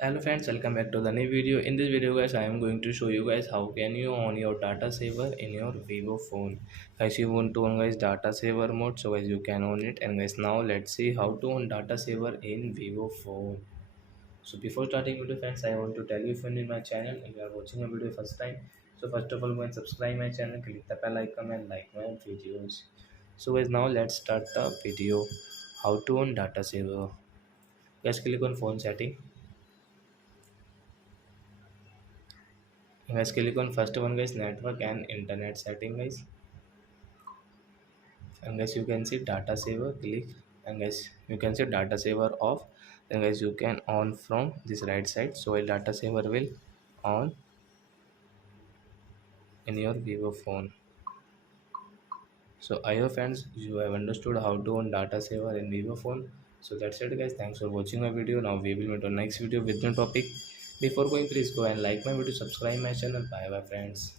Hello friends, welcome back to the new video. In this video guys, I am going to show you guys how can you on your data saver in your Vivo phone. Guys, you want to on guys data saver mode, so guys you can on it. And guys, now let's see how to on data saver in Vivo phone. So before starting video friends, I want to tell you if you're in my channel and you are watching a video first time. So first of all, go and subscribe my channel, click the bell icon and like my videos. So guys, now let's start the video. How to on data saver. Guys, click on phone setting. Guys, click on first one guys, network and internet setting guys, and guys you can see data saver, click, and guys you can see data saver off. Then guys you can on from this right side, so while data saver will on in your Vivo phone. So I hope friends you have understood how to on data saver in Vivo phone. So that's it guys, thanks for watching my video. Now we will meet on next video with new topic. Before going, please go and like my video, subscribe my channel. Bye bye friends.